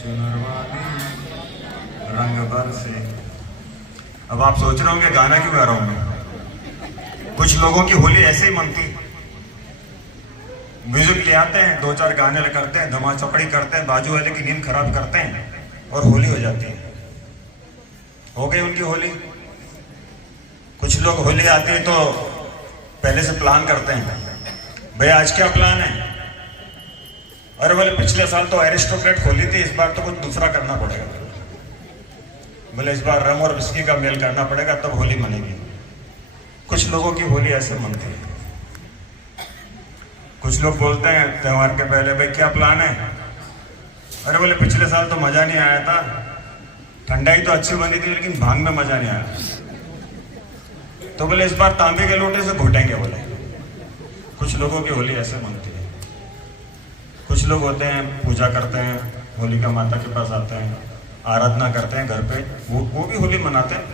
चुनरवाली रंग बरसे। अब आप सोच रहे होंगे गाना क्यों गा रहा हूं मैं। कुछ लोगों की होली ऐसे ही मनती, म्यूजिक ले आते हैं, दो चार गाने करते हैं, धमा चौकड़ी करते हैं, बाजू वाले की नींद खराब करते हैं और होली हो जाती है। हो गई उनकी होली। कुछ लोग होली आती है तो पहले से प्लान करते हैं, भैया आज क्या प्लान है। अरे बोले पिछले साल तो एरिस्टोक्रेट होली थी, इस बार तो कुछ दूसरा करना पड़ेगा। बोले इस बार रम और विस्की का मेल करना पड़ेगा तब होली मनेगी। कुछ लोगों की होली ऐसे मनती है। कुछ लोग बोलते हैं त्योहार के पहले, भाई क्या प्लान है। अरे बोले पिछले साल तो मजा नहीं आया था, ठंडाई तो अच्छी बनी थी लेकिन भांग में मजा नहीं आया। तो बोले इस बार तांबे के लोटे से घोटेंगे। बोले कुछ लोगों की होली ऐसे मनती है। कुछ लोग होते हैं पूजा करते हैं, होलिका माता के पास आते हैं, आराधना करते हैं घर पे, वो भी होली मनाते हैं।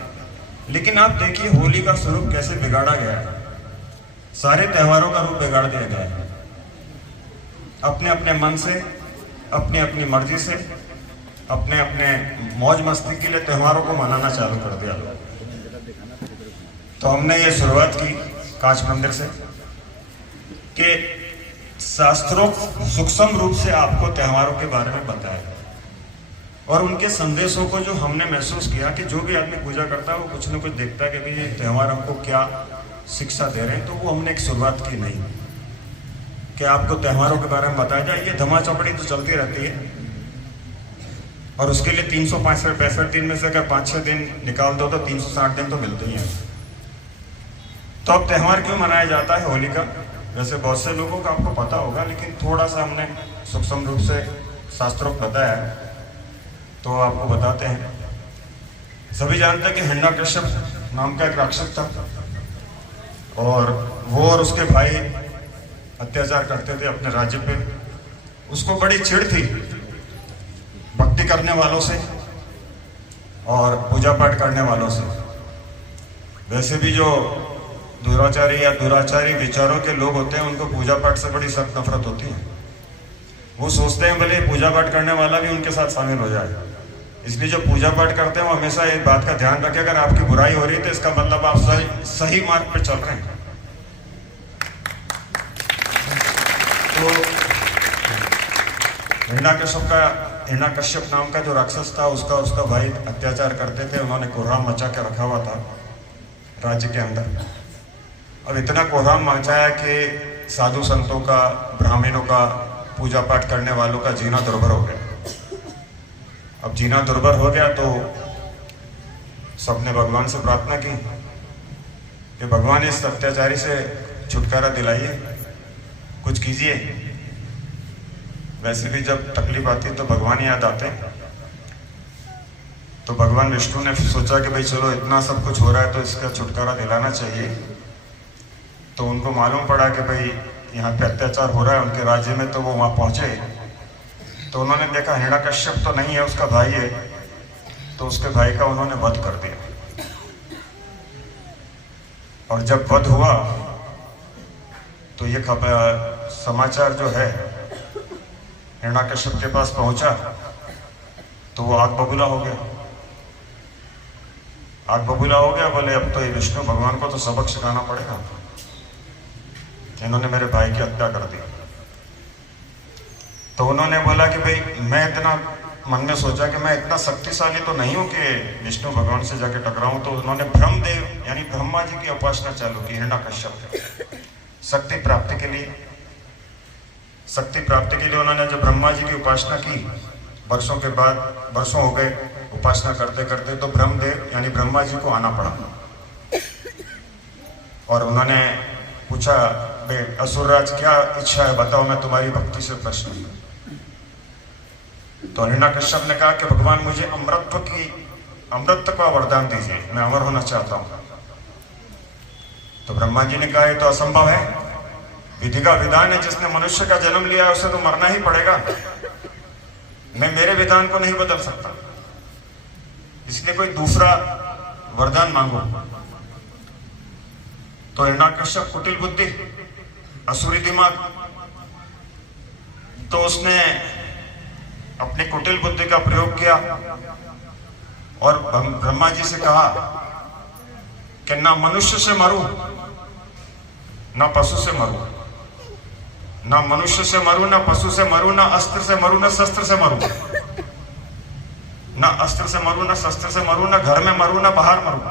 लेकिन आप देखिए होली का स्वरूप कैसे बिगाड़ा गया है। सारे त्योहारों का रूप बिगाड़ दिया गया है। अपने अपने मन से, अपनी अपनी मर्जी से, अपने अपने मौज मस्ती के लिए त्योहारों को मनाना चालू कर दिया। तो हमने ये शुरुआत की कांच मंदिर से कि शास्त्रों सूक्ष्म रूप से आपको त्योहारों के बारे में बताया और उनके संदेशों को जो हमने महसूस किया कि जो भी आदमी पूजा करता है वो कुछ न कुछ देखता है कि भाई ये त्योहार हमको क्या शिक्षा दे रहे हैं। तो वो हमने एक शुरुआत की नहीं कि आपको त्योहारों के बारे में बताया जाए। ये धमा चौकड़ी तो चलती रहती है और उसके लिए 365 दिन में से अगर 5-6 दिन निकाल दो तो 360 दिन तो मिलते ही हैं। तो अब त्योहार क्यों मनाया जाता है होली का, वैसे बहुत से लोगों का आपको पता होगा, लेकिन थोड़ा सा हमने सूक्ष्म रूप से शास्त्रों को बताया है तो आपको बताते हैं। सभी जानते हैं कि हिरण्यकश्यप नाम का एक राक्षस था और वो और उसके भाई अत्याचार करते थे अपने राज्य पे। उसको बड़ी चिढ़ थी भक्ति करने वालों से और पूजा पाठ करने वालों से। वैसे भी जो दुराचारी या दुराचारी विचारों के लोग होते हैं उनको पूजा पाठ से बड़ी सख्त नफरत होती है। वो सोचते हैं भले पूजा पाठ करने वाला भी उनके साथ शामिल हो जाए। इसलिए जो पूजा पाठ करते हैं वो हमेशा एक बात का ध्यान रखें, अगर आपकी बुराई हो रही है तो इसका मतलब आप सही मार्ग पे चल रहे हैं। तो हिरण्यकश्यप नाम का जो राक्षस था उसका भाई अत्याचार करते थे। उन्होंने कोहराम मचा के रखा हुआ था राज्य के अंदर। अब इतना कोहराम मचाया कि साधु संतों का, ब्राह्मणों का, पूजा पाठ करने वालों का जीना दुर्भर हो गया। अब जीना दुर्भर हो गया तो सबने भगवान से प्रार्थना की कि भगवान इस अत्याचारी से छुटकारा दिलाइए, कुछ कीजिए। वैसे भी जब तकलीफ आती तो भगवान याद आते। तो भगवान विष्णु ने सोचा कि भाई चलो इतना सब कुछ हो रहा है तो इसका छुटकारा दिलाना चाहिए। तो उनको मालूम पड़ा कि भाई यहाँ पे अत्याचार हो रहा है उनके राज्य में, तो वो वहाँ पहुँचे। तो उन्होंने देखा हिरण्यकश्यप तो नहीं है, उसका भाई है। तो उसके भाई का उन्होंने वध कर दिया। और जब वध हुआ तो ये समाचार जो है हिरण्यकश्यप के पास पहुंचा तो वो आग बबूला हो गया। आग बबूला हो गया। बोले अब तो ये विष्णु भगवान को तो सबक सिखाना पड़ेगा, इन्होंने मेरे भाई की हत्या कर दी। तो उन्होंने बोला कि भाई मैं इतना मन में सोचा कि मैं इतना शक्तिशाली तो नहीं हूं कि विष्णु भगवान से जाके टकराऊं। तो उन्होंने ब्रह्मदेव यानी ब्रह्मा जी की उपासना चालू की हिरण्यकश्यप। शक्ति प्राप्ति के लिए उन्होंने जब ब्रह्मा जी की उपासना की, वर्षों हो गए उपासना करते करते, तो ब्रह्मदेव यानी ब्रह्मा जी को आना पड़ा और उन्होंने पूछा, बे असुरराज क्या इच्छा है बताओ, मैं तुम्हारी भक्ति से प्रश्न हूं। तो हिरण्यकश्यप ने कहा कि भगवान मुझे अमृत का वरदान दीजिए, मैं अमर होना चाहता हूं। तो ब्रह्मा जी ने कहा ये तो असंभव है, विधि का विधान है, जिसने मनुष्य का जन्म लिया है उसे तो मरना ही पड़ेगा। मैं मेरे विधान को नहीं बदल सकता, इसलिए कोई दूसरा वरदान मांगो। तो हिरण्यकश्यप कुटिल बुद्धि, असुरी दिमाग, तो उसने अपने कुटिल बुद्धि का प्रयोग किया और ब्रह्मा जी से कहा कि ना मनुष्य से मरूं, ना पशु से मरूं, ना मनुष्य से मरूं, ना पशु से मरूं, ना अस्त्र से मरूं, ना शस्त्र से मरूं, ना अस्त्र से मरूं, ना शस्त्र से मरूं, ना घर में मरूं, ना बाहर मरूं,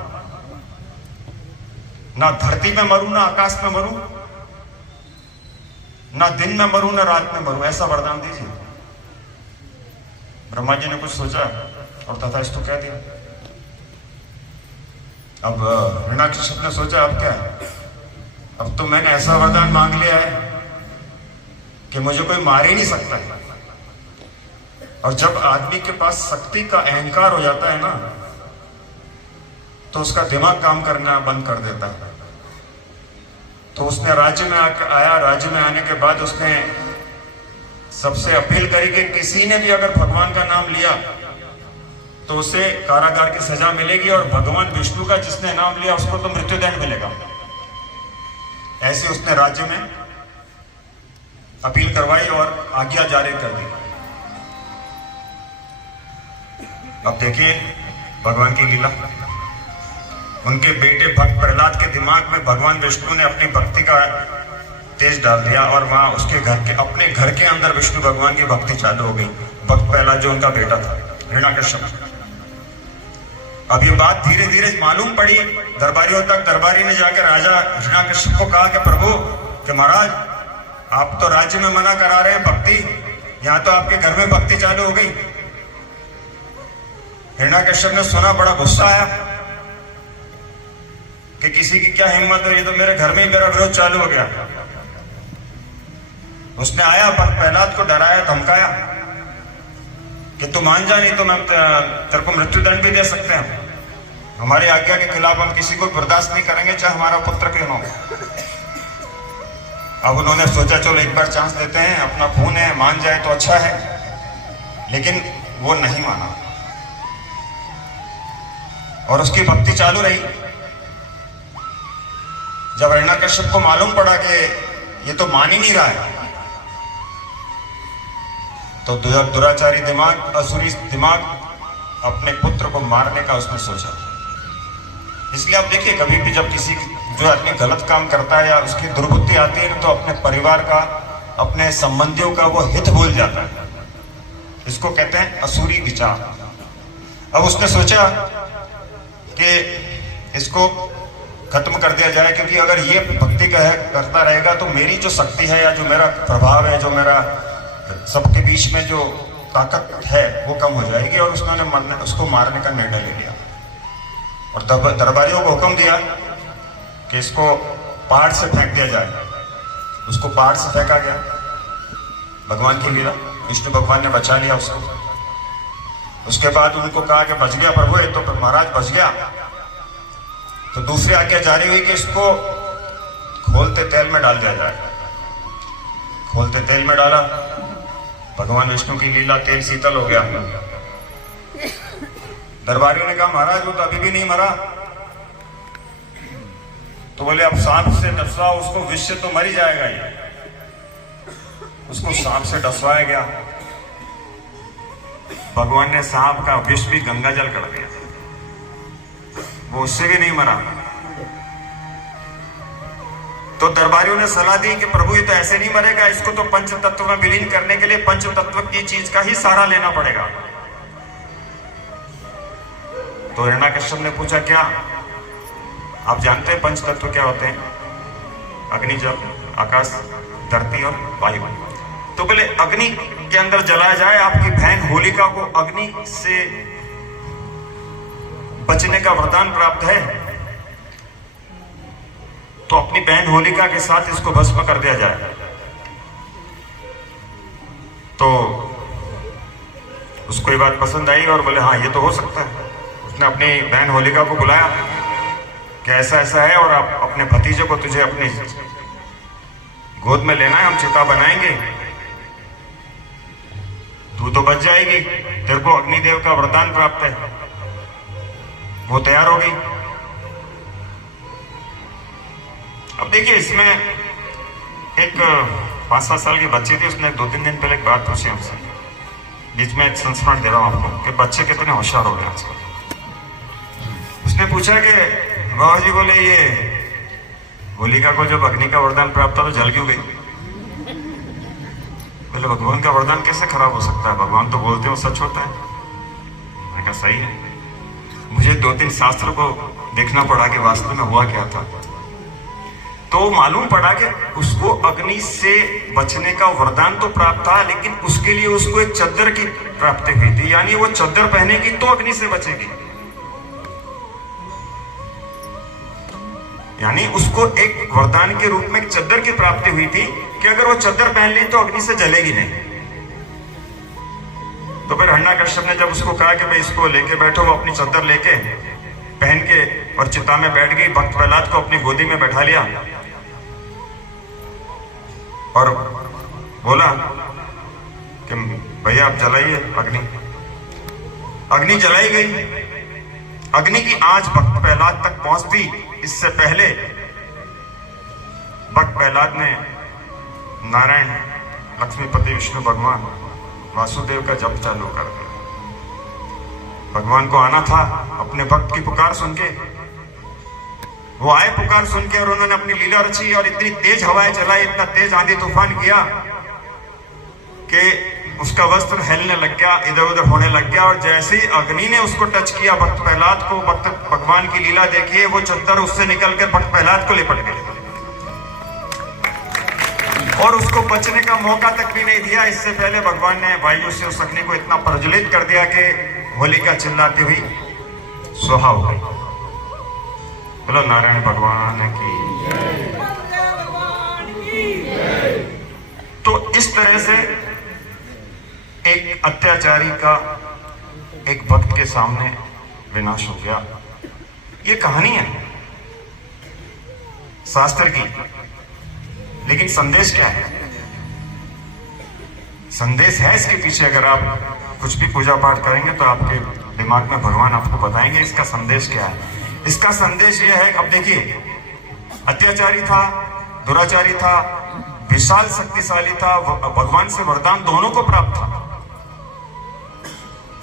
ना धरती में मरूं, ना आकाश में मरूं, ना दिन में मरूं, ना रात में मरूं, ऐसा वरदान दीजिए। ब्रह्मा जी ने कुछ सोचा और तथास्तु कह दिया। अब हिरण्याकश्यप ने सोचा अब क्या, अब तो मैंने ऐसा वरदान मांग लिया है कि मुझे कोई मार ही नहीं सकता है। और जब आदमी के पास शक्ति का अहंकार हो जाता है ना, तो उसका दिमाग काम करना बंद कर देता है। तो उसने राज्य में आया, राज्य में आने के बाद उसने सबसे अपील करी कि किसी ने भी अगर भगवान का नाम लिया तो उसे कारागार की सजा मिलेगी, और भगवान विष्णु का जिसने नाम लिया उसको तो मृत्युदंड मिलेगा। ऐसे उसने राज्य में अपील करवाई और आज्ञा जारी कर दी। अब देखिए भगवान की लीला। उनके बेटे भक्त प्रहलाद के दिमाग में भगवान विष्णु ने अपनी भक्ति का तेज डाल दिया और वहां उसके घर के अपने घर के अंदर विष्णु भगवान की भक्ति चालू हो गई। भक्त प्रहलाद जो उनका बेटा था हिरण्याकश्यप। अब ये बात धीरे धीरे मालूम पड़ी दरबारियों तक। दरबारी ने जाकर राजा हिरण्याकश्यप को कहा कि प्रभु कि महाराज आप तो राज्य में मना करा रहे हैं भक्ति, यहाँ तो आपके घर में भक्ति चालू हो गई। हिरण्याकश्यप ने सुना, बड़ा गुस्सा आया कि किसी की क्या हिम्मत है, ये तो मेरे घर में ही मेरा विरोध चालू हो गया। उसने आया प्रहलाद को डराया, धमकाया कि तू मान जा, नहीं तो मैं तेरे को मृत्युदंड भी दे सकते हैं। हमारी आज्ञा के खिलाफ हम किसी को बर्दाश्त नहीं करेंगे, चाहे हमारा पुत्र क्यों हो। अब उन्होंने सोचा चलो एक बार चांस देते हैं, अपना खून है, मान जाए तो अच्छा है। लेकिन वो नहीं माना और उसकी भक्ति चालू रही। जब हिरण्याकश्यप को मालूम पड़ा कि ये तो मान ही नहीं रहा है, तो दुराचारी दिमाग, असुरी दिमाग अपने पुत्र को मारने का उसने सोचा। इसलिए आप देखिए कभी भी जब किसी जो आदमी गलत काम करता है या उसकी दुर्बुद्धि आती है ना, तो अपने परिवार का, अपने संबंधियों का वो हित भूल जाता है। इसको कहते हैं असुरी विचार। अब उसने सोचा कि इसको खत्म कर दिया जाए, क्योंकि अगर ये भक्ति करता रहेगा तो मेरी जो शक्ति है या जो मेरा प्रभाव है, जो मेरा सबके बीच में जो ताकत है वो कम हो जाएगी। और उसने उसको मारने का निर्णय ले लिया और दरबारियों को हुक्म दिया कि इसको पहाड़ से फेंक दिया जाए। उसको पहाड़ से फेंका गया। भगवान की लीला, विष्णु भगवान ने बचा लिया उसको। उसके बाद उनको कहा कि बच गया प्रभु, ये तो महाराज बच गया। तो दूसरी आज्ञा जारी हुई कि इसको खोलते तेल में डाल दिया जाए। खोलते तेल में डाला, भगवान विष्णु की लीला, तेल शीतल हो गया। दरबारियों ने कहा महाराज वो तो अभी भी नहीं मरा। तो बोले अब सांप से डसवाओ उसको, विष से तो मर ही जाएगा ये। उसको सांप से डसवाया गया। भगवान ने सांप का विष भी गंगा जल कर दिया, वो उससे भी नहीं मरा। तो दरबारियों ने सलाह दी कि प्रभु ये तो ऐसे नहीं मरेगा, इसको तो पंच तत्व में विलीन करने के लिए पंच तत्व की चीज का ही सहारा लेना पड़ेगा। तो हिरण्याकश्यप ने पूछा क्या आप जानते हैं पंच तत्व क्या होते हैं? अग्नि, जल, आकाश, धरती और वायु। तो बोले अग्नि के अंदर जलाया जाए। आपकी बहन होलिका को अग्नि से बचने का वरदान प्राप्त है, तो अपनी बहन होलिका के साथ इसको भस्म कर दिया जाए। तो उसको ये बात पसंद आई और बोले हाँ ये तो हो सकता है। उसने अपनी बहन होलिका को बुलाया कि ऐसा ऐसा है और आप अपने भतीजे को तुझे अपनी गोद में लेना है, हम चिता बनाएंगे, तू तो बच जाएगी, तेरे को अग्निदेव का वरदान प्राप्त है। वो तैयार हो गई। अब देखिए इसमें एक 5-7 साल की बच्ची थी, उसने 2-3 दिन पहले एक बात पूछी हमसे। बीच में एक संस्मरण दे रहा हूं आपको कि बच्चे कितने होशियार हो गए आजकल। उसने पूछा कि बाबा जी बोले ये होलिका को जब अग्नि का वरदान प्राप्त था तो जल क्यों गई? बोले भगवान का वरदान कैसे खराब हो सकता है, भगवान तो बोलते हो सच होता है। मैंने कहा सही है। मुझे 2-3 शास्त्र को देखना पड़ा कि वास्तव में हुआ क्या था। तो मालूम पड़ा कि उसको अग्नि से बचने का वरदान तो प्राप्त था, लेकिन उसके लिए उसको एक चद्दर की प्राप्ति हुई थी, यानी वो चद्दर पहनेगी तो अग्नि से बचेगी। यानी उसको एक वरदान के रूप में एक चद्दर की प्राप्ति हुई थी कि अगर वो चद्दर पहन ली तो अग्नि से जलेगी नहीं। तो फिर हिरण्यकश्यप ने जब उसको कहा कि भाई इसको लेके बैठो, वो अपनी चद्दर लेके पहन के और चिता में बैठ गई। भक्त प्रहलाद को अपनी गोदी में बैठा लिया और बोला कि भैया आप जलाइए अग्नि। अग्नि जलाई गई। अग्नि की आंच भक्त प्रहलाद तक पहुंचती, इससे पहले भक्त प्रहलाद ने नारायण लक्ष्मीपति विष्णु भगवान वासुदेव का जप चालू कर दिया। भगवान को आना था अपने भक्त की पुकार सुन के। वो आए पुकार सुन के और उन्होंने अपनी लीला रची और इतनी तेज हवाएं चलाई, इतना तेज आंधी तूफान किया कि उसका वस्त्र हिलने लग गया, इधर उधर होने लग गया। और जैसे ही अग्नि ने उसको टच किया, भक्त प्रहलाद को, भक्त भगवान की लीला देखिए, वो चद्दर उससे निकल कर भक्त प्रहलाद को लिपट गई और उसको बचने का मौका तक भी नहीं दिया। इससे पहले भगवान ने वायु से उस अग्नि को इतना प्रज्वलित कर दिया कि होलिका चिल्लाती हुई सुहा हो गई। बोलो नारायण भगवान की। तो इस तरह से एक अत्याचारी का एक भक्त के सामने विनाश हो गया। ये कहानी है शास्त्र की, लेकिन संदेश क्या है? संदेश है इसके पीछे। अगर आप कुछ भी पूजा पाठ करेंगे तो आपके दिमाग में भगवान आपको बताएंगे इसका संदेश क्या है। इसका संदेश यह है, अब देखिए, अत्याचारी था, दुराचारी था, विशाल शक्तिशाली था, भगवान से वरदान दोनों को प्राप्त था,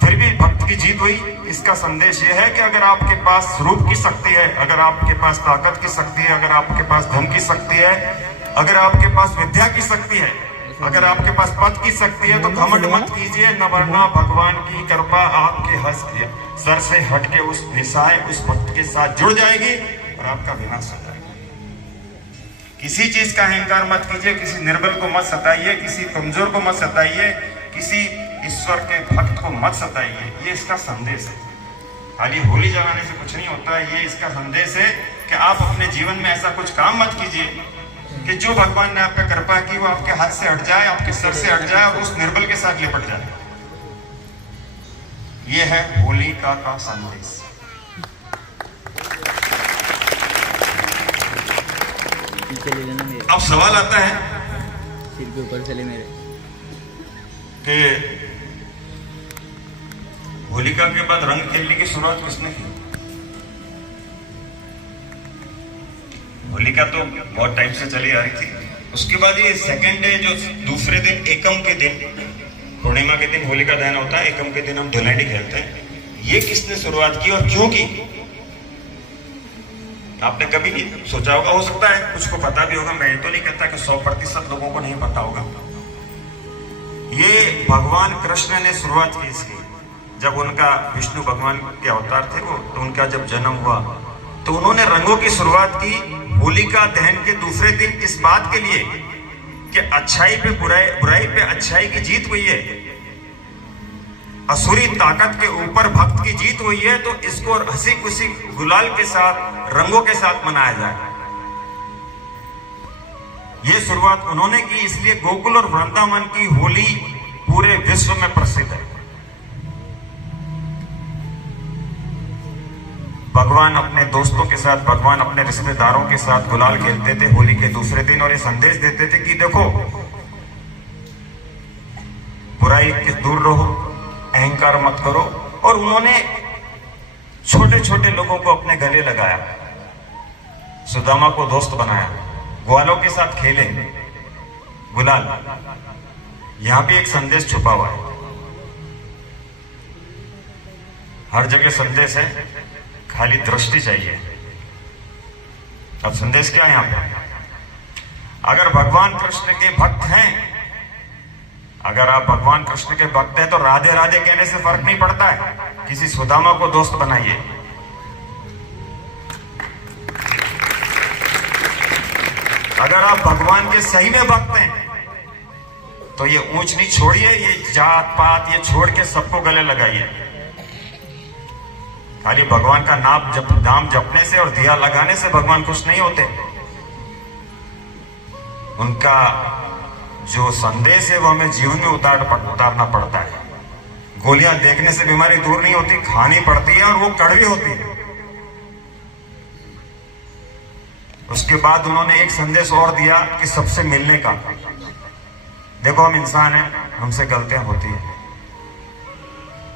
फिर भी भक्त की जीत हुई। इसका संदेश यह है कि अगर आपके पास रूप की शक्ति है, अगर आपके पास ताकत की शक्ति है, अगर आपके पास धन की शक्ति है, अगर आपके पास विद्या की शक्ति है, अगर आपके पास पद की शक्ति है, तो घमंड मत कीजिए, न वरना भगवान की कृपा आपके सर से हटके उस निशाय, उस भक्त के साथ जुड़ जाएगी और आपका विनाश हो जाएगा। किसी चीज का अहंकार मत कीजिए, किसी निर्बल को मत सताइए, किसी कमजोर को मत सताइए, किसी ईश्वर के भक्त को मत सताइए। ये इसका संदेश है। खाली होली जगाने से कुछ नहीं होता है। ये इसका संदेश है कि आप अपने जीवन में ऐसा कुछ काम मत कीजिए कि जो भगवान ने आप पे कृपा की वो आपके हाथ से हट जाए, आपके सर से हट जाए और उस निर्बल के साथ लिपट जाए। ये है होलिका का संदेश। अब सवाल आता है सिर के ऊपर चले मेरे कि होलिका के बाद रंग खेलने की शुरुआत किसने की? होलिका तो बहुत टाइम से चली आ रही थी। उसके बाद ये सेकेंड डे, जो दूसरे दिन, एकम के दिन, पूर्णिमा के दिन होलिका दहन होता है, एकम के दिन हम धुलैंडी खेलते हैं। ये किसने शुरुआत की और क्यों की? आपने कभी नहीं सोचा होगा। हो सकता है कुछ को पता भी होगा, मैं तो नहीं कहता कि 100% लोगों को नहीं पता होगा। ये भगवान कृष्ण ने शुरुआत की इसकी। जब उनका विष्णु भगवान के अवतार थे वो, तो उनका जब जन्म हुआ तो उन्होंने रंगों की शुरुआत की होलिका दहन के दूसरे दिन, इस बात के लिए कि अच्छाई पे बुराई, बुराई पे अच्छाई की जीत हुई है, असुरी ताकत के ऊपर भक्त की जीत हुई है। तो इसको हंसी खुशी गुलाल के साथ, रंगों के साथ मनाया जाए। ये शुरुआत उन्होंने की, इसलिए गोकुल और वृंदावन की होली पूरे विश्व में प्रसिद्ध है। भगवान अपने दोस्तों के साथ, भगवान अपने रिश्तेदारों के साथ गुलाल खेलते थे होली के दूसरे दिन और ये संदेश देते थे कि देखो, बुराई से दूर रहो, अहंकार मत करो। और उन्होंने छोटे छोटे लोगों को अपने गले लगाया, सुदामा को दोस्त बनाया, ग्वालों के साथ खेले गुलाल। यहां भी एक संदेश छुपा हुआ है। हर जगह संदेश है, खाली दृष्टि चाहिए। अब संदेश क्या है यहाँ पे? अगर भगवान कृष्ण के भक्त हैं, अगर आप भगवान कृष्ण के भक्त हैं तो राधे राधे कहने से फर्क नहीं पड़ता है। किसी सुदामा को दोस्त बनाइए। अगर आप भगवान के सही में भक्त हैं तो ये ऊंच नीच छोड़िए, ये जात पात ये छोड़ के सबको गले लगाइए। खाली भगवान का नाम जपने से और दिया लगाने से भगवान खुश नहीं होते। उनका जो संदेश है वो हमें जीवन में उतारना पड़ता है। गोलियां देखने से बीमारी दूर नहीं होती, खानी पड़ती है और वो कड़वी होती है। उसके बाद उन्होंने एक संदेश और दिया कि सबसे मिलने का। देखो हम इंसान हैं, हमसे गलतियां होती है।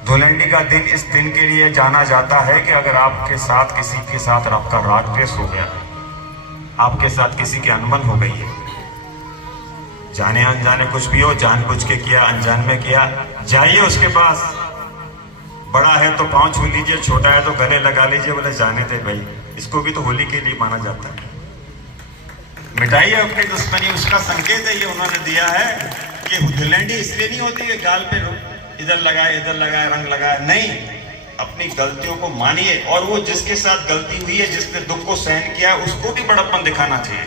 धुलंडी का दिन इस दिन के लिए जाना जाता है कि अगर आपके साथ किसी के साथ आपका राग द्वेष हो गया, आपके साथ किसी की अनबन हो गई है, जाने अनजाने कुछ भी हो, जानबूझ के किया अनजान में किया, जाइए उसके पास। बड़ा है तो पांव छू लीजिए, छोटा है तो गले लगा लीजिए, बोले जाने थे भाई, इसको भी तो होली के लिए माना जाता है। मिटाइए अपनी दुश्मनी, उसका संकेत है ये उन्होंने दिया है कि धुलंडी इसलिए नहीं होती कि गाल पे इधर लगाए रंग लगाए, नहीं, अपनी गलतियों को मानिए। और वो जिसके साथ गलती हुई है, जिसने दुख को सहन किया, उसको भी बड़प्पन दिखाना चाहिए।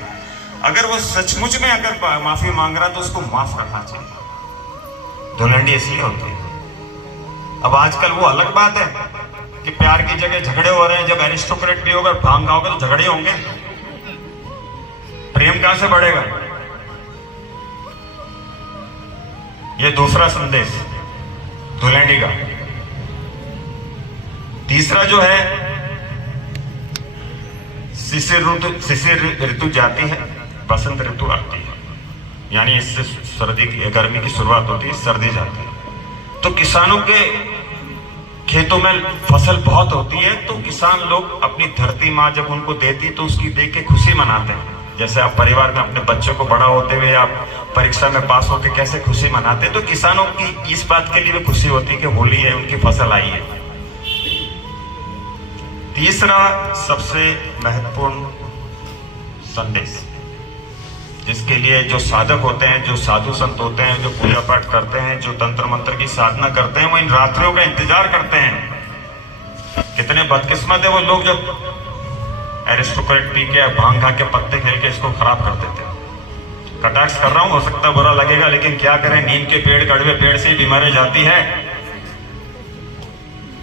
अगर वो सचमुच में अगर माफी मांग रहा तो उसको माफ करना चाहिए। धुलंडी इसलिए होती है। अब आजकल वो अलग बात है कि प्यार की जगह झगड़े हो रहे हैं। जब एरिस्टोक्रेट भी होगा, भांग गाओगे तो झगड़े होंगे, प्रेम कहां से बढ़ेगा? ये दूसरा संदेश धुलंडी का। तीसरा जो है, शिशिर ऋतु जाती है, बसंत ऋतु आती है, यानी इससे सर्दी की गर्मी की शुरुआत होती है, सर्दी जाती है। तो किसानों के खेतों में फसल बहुत होती है, तो किसान लोग अपनी धरती माँ जब उनको देती है तो उसकी देख के खुशी मनाते हैं। जैसे आप परिवार में अपने बच्चों को बड़ा होते हुए आप परीक्षा में पास होकर कैसे खुशी मनाते हैं, तो किसानों की इस बात के लिए भी खुशी होती है कि होली है, उनकी फसल आई है। तीसरा सबसे महत्वपूर्ण संदेश, जिसके लिए जो साधक होते हैं, जो साधु संत होते हैं, जो पूजा पाठ करते हैं, जो तंत्र मंत्र की साधना करते हैं, वो इन रात्रियों का इंतजार करते हैं। कितने बदकिस्मत है वो लोग जो एरिस्टोक्रेट पी के भांग खा के पत्ते खेल के इसको खराब कर देते हैं। कटाक्ष कर रहा हूं, हो सकता है बुरा लगेगा, लेकिन क्या करें, नीम के पेड़ कड़वे पेड़ से बीमारी जाती है।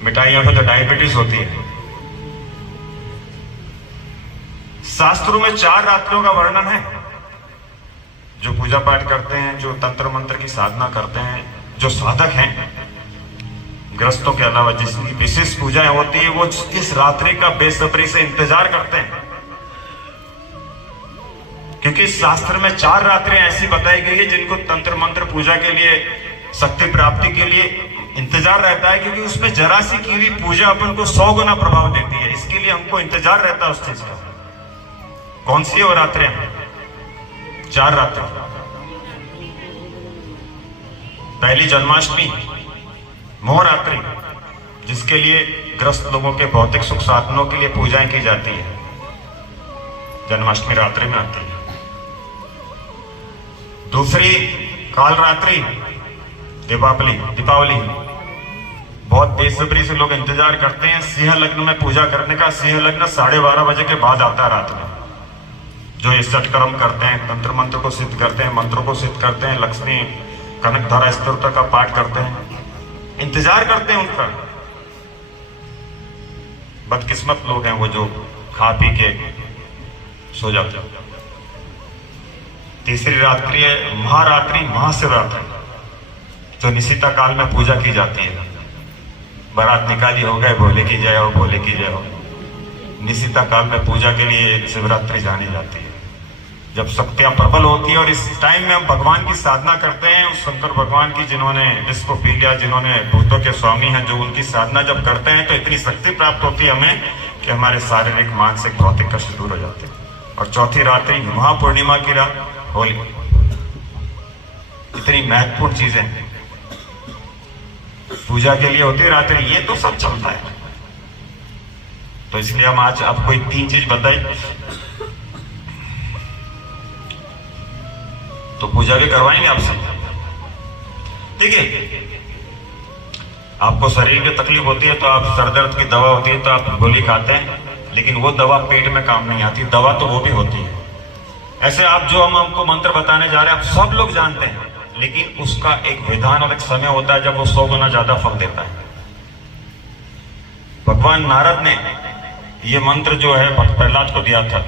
मिठाइयों पे तो डायबिटीज होती है। शास्त्रों में 4 रात्रियों का वर्णन है। जो पूजा पाठ करते हैं, जो तंत्र मंत्र की साधना करते हैं, जो साधक हैं, ग्रस्तों के अलावा जिसकी विशेष पूजाएं होती है, वो इस रात्रि का बेसब्री से इंतजार करते हैं। क्योंकि शास्त्र में 4 रात्रियां ऐसी बताई गई है जिनको तंत्र मंत्र पूजा के लिए, शक्ति प्राप्ति के लिए इंतजार रहता है, क्योंकि उसमें जरा सी की हुई पूजा अपन को 100 गुना प्रभाव देती है। इसके लिए हमको इंतजार रहता है उस चीज का। कौन सी है वो रात्रियां? 4 रात्रि। पहली जन्माष्टमी मोहरात्रि, जिसके लिए ग्रस्त लोगों के भौतिक सुख साधनों के लिए पूजाएं की जाती है, जन्माष्टमी रात्रि में आती है। दूसरी काल रात्रि, दीपावली। बहुत बेसब्री से लोग इंतजार करते हैं सिंह लग्न में पूजा करने का। सिंह लग्न 12:30 बजे के बाद आता है रात में। जो ये सटकर्म करते हैं, तंत्र मंत्र को सिद्ध करते हैं, मंत्रों को सिद्ध करते हैं, लक्ष्मी कनकधारा स्तोत्र का पाठ करते हैं, इंतजार करते हैं उनका। बदकिस्मत लोग हैं वो जो खा पी के सो जाते हैं। तीसरी रात्रि है महारात्रि, महाशिवरात्रि, जो निशिता काल में पूजा की जाती है। बारात निकाली हो गए, भोले की जय हो, भोले की जय हो। निशिता काल में पूजा के लिए शिवरात्रि जानी जाती है, जब शक्तियां प्रबल होती है। और इस टाइम में हम भगवान की साधना करते हैं, उस शंकर भगवान की जिन्होंने विश्व को पी लिया, जिन्होंने भूतों के स्वामी हैं, जो उनकी साधना जब करते हैं तो इतनी शक्ति प्राप्त होती है हमें कि हमारे शारीरिक मानसिक भौतिक कष्ट दूर हो जाते हैं। और चौथी रात्रि महापूर्णिमा की रात, होली। इतनी महत्वपूर्ण चीजें पूजा के लिए होती है रात्रि, ये तो सब चलता है। तो इसलिए हम आज आपको एक 3 चीज बताई, तो पूजा भी करवाएंगे आपसे। ठीक है, आपको शरीर में तकलीफ होती है तो आप सर दर्द की दवा होती है तो आप गोली खाते हैं, लेकिन वो दवा पेट में काम नहीं आती, दवा तो वो भी होती है। ऐसे आप जो हम हमको मंत्र बताने जा रहे हैं आप सब लोग जानते हैं, लेकिन उसका एक विधान और एक समय होता है जब वो 100 गुना ज्यादा फल देता है। भगवान नारद ने ये मंत्र जो है भक्त प्रहलाद को दिया था,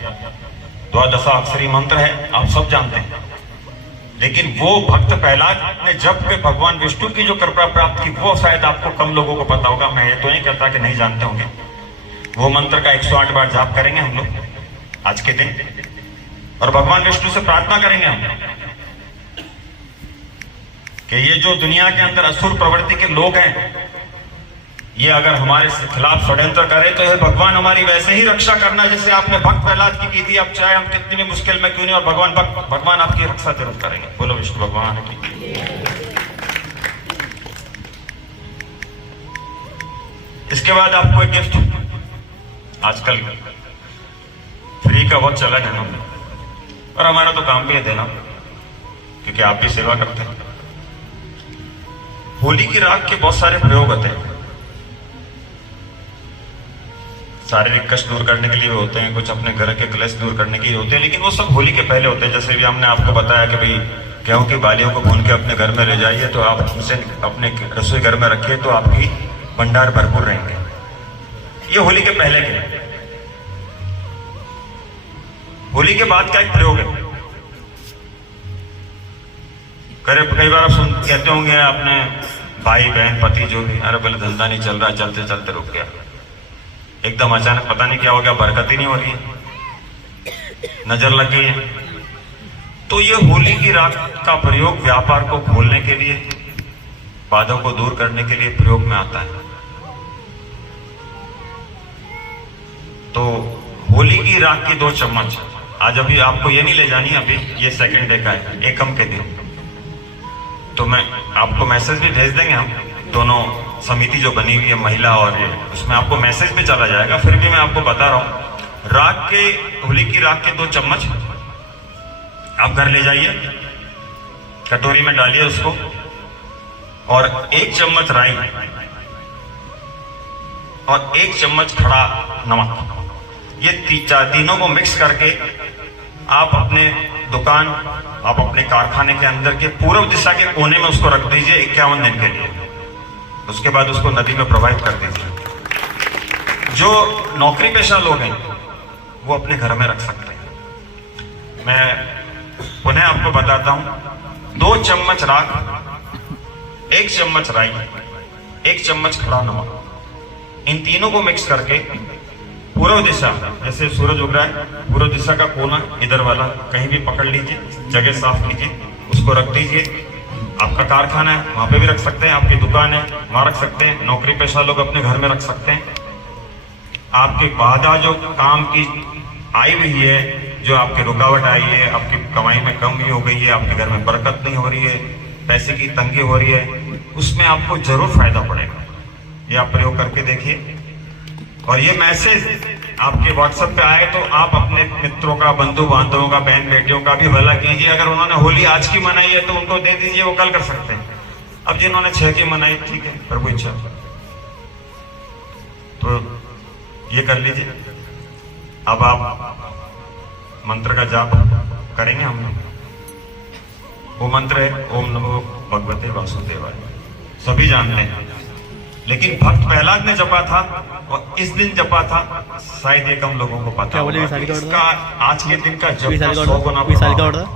12 अक्षरी मंत्र है, आप सब जानते हैं। लेकिन वो भक्त प्रहलाद ने जब के भगवान विष्णु की जो कृपा प्राप्त की वो शायद आपको कम लोगों को पता होगा, मैं ये तो नहीं कहता कि नहीं जानते होंगे। वो मंत्र का 108 बार जाप करेंगे हम लोग आज के दिन, और भगवान विष्णु से प्रार्थना करेंगे हम कि ये जो दुनिया के अंदर असुर प्रवृत्ति के लोग हैं, ये अगर हमारे खिलाफ षड्यंत्र करे तो ये भगवान हमारी वैसे ही रक्षा करना जैसे आपने भक्त प्रहलाद की थी। अब चाहे हम कितनी भी मुश्किल में क्यों नहीं, और भगवान आपकी रक्षा जरूर करेंगे। बोलो विष्णु भगवान की। इसके बाद आपको एक गिफ्ट, आजकल फ्री का बहुत चलन है ना, और हमारा तो काम भी है देना, क्योंकि आप भी सेवा करते हैं। होली की राख के बहुत सारे प्रयोग होते हैं, शारीरिक कष्ट दूर करने के लिए होते हैं, कुछ अपने घर के क्लेश दूर करने के लिए होते हैं, लेकिन वो सब होली के पहले होते हैं। जैसे भी हमने आपको बताया कि भाई गेहूं की बालियों को भून के अपने घर में ले जाइए, तो आप उसे अपने रसोई घर में रखिए तो आपकी भंडार भरपूर रहेंगे। ये होली के पहले के। होली के बाद का एक प्रयोग है, कई बार आप कहते होंगे अपने भाई बहन पति जो भी, अरे बोले धंधा नहीं चल रहा, चलते चलते रुक गया, एकदम अचानक पता नहीं क्या हो गया, बरकत ही नहीं हो रही है, नजर लग गई है। तो ये होली की राख का प्रयोग व्यापार को खोलने के लिए, बाधा को दूर करने के लिए प्रयोग में आता है। तो होली की राख की 2 चम्मच आज, अभी आपको ये नहीं ले जानी, अभी ये सेकंड डे का है, एकम के दिन। तो मैं आपको मैसेज भी भेज देंगे, हम दोनों समिति जो बनी हुई है महिला और ये, उसमें आपको मैसेज भी चला जाएगा। फिर भी मैं आपको बता रहा हूं, राख के, होली की राख के 2 चम्मच आप घर ले जाइए, कटोरी में डालिए उसको, और 1 चम्मच राई और 1 चम्मच खड़ा नमक, ये तीनों को मिक्स करके आप अपने दुकान, आप अपने कारखाने के अंदर के पूर्व दिशा के कोने में उसको रख दीजिए 51 दिन के लिए। उसके बाद उसको नदी में प्रवाहित कर दीजिए। जो नौकरी पेशा लोग हैं वो अपने घर में रख सकते हैं। मैं पुनः आपको बताता हूं, 2 चम्मच राख, 1 चम्मच राई, 1 चम्मच खड़ा नमक, इन तीनों को मिक्स करके पूर्व दिशा, जैसे सूरज उग रहा है, पूर्व दिशा का कोना इधर वाला कहीं भी पकड़ लीजिए, जगह साफ कीजिए, उसको रख दीजिए। आपका कारखाना है वहां पे भी रख सकते हैं, आपकी दुकान है वहां रख सकते हैं, नौकरी पेशा लोग अपने घर में रख सकते हैं। आपकी बाधा जो काम की आई हुई है, जो आपकी रुकावट आई है, आपकी कमाई में कमी हो गई है, आपके घर में बरकत नहीं हो रही है, पैसे की तंगी हो रही है, उसमें आपको जरूर फायदा पड़ेगा। ये आप प्रयोग करके देखिए। और ये मैसेज आपके व्हाट्सएप पे आए तो आप अपने मित्रों का, बंधु बांधवों का, बहन बेटियों का भी भला कीजिए। अगर उन्होंने होली आज की मनाई है तो उनको दे दीजिए, वो कल कर सकते हैं। अब जिन्होंने 6 की मनाई, ठीक है, प्रभु इच्छा, तो ये कर लीजिए। अब आप मंत्र का जाप करेंगे हम लोग। वो मंत्र है ओम नमो भगवते वासुदेवाय, सभी जानते हैं, लेकिन भक्त प्रहलाद ने जपा था और इस दिन जपा था, शायद ये कम लोगों को पता होगा। इसका आज के दिन का जप 100 गुना प्रभाव।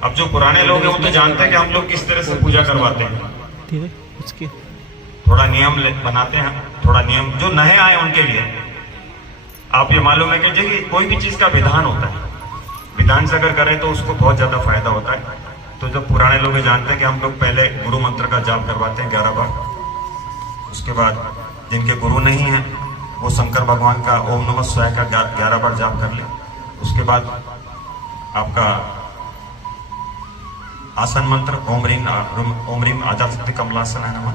अब जो पुराने लोग हैं वो तो जानते हैं कि हम लोग किस तरह से पूजा करवाते हैं, ठीक है, उसके थोड़ा नियम बनाते हैं, थोड़ा नियम जो नए आए उनके लिए। आप ये मालूम है कि कोई भी चीज का विधान होता है, विधान से अगर करें तो उसको बहुत ज्यादा फायदा होता है। तो जब पुराने लोग जानते हैं कि हम लोग पहले गुरु मंत्र का जाप करवाते हैं 11 बार, उसके बाद जिनके गुरु नहीं है वो शंकर भगवान का ओम नमः शिवाय का 11 बार जाप कर ले। उसके बाद आपका आसन मंत्र ओम रीम आधार शक्ति कमलासन है नमः,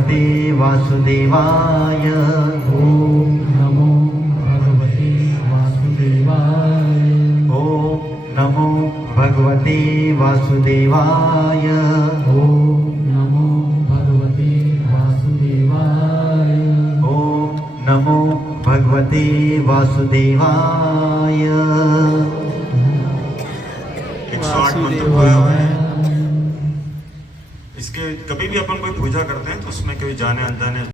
भगवते वासुदेवाय। ओम नमो भगवते वासुदेवाय। ओम नमो भगवते वासुदेवाय। ओम नमो भगवते वासुदेवाय। ओम नमो भगवते वासुदेवाय। 108 मंत्र बोले हुए हैं। इसके कभी भी अपन कोई पूजा करते हैं तो उसमें कोई जाने अनजाने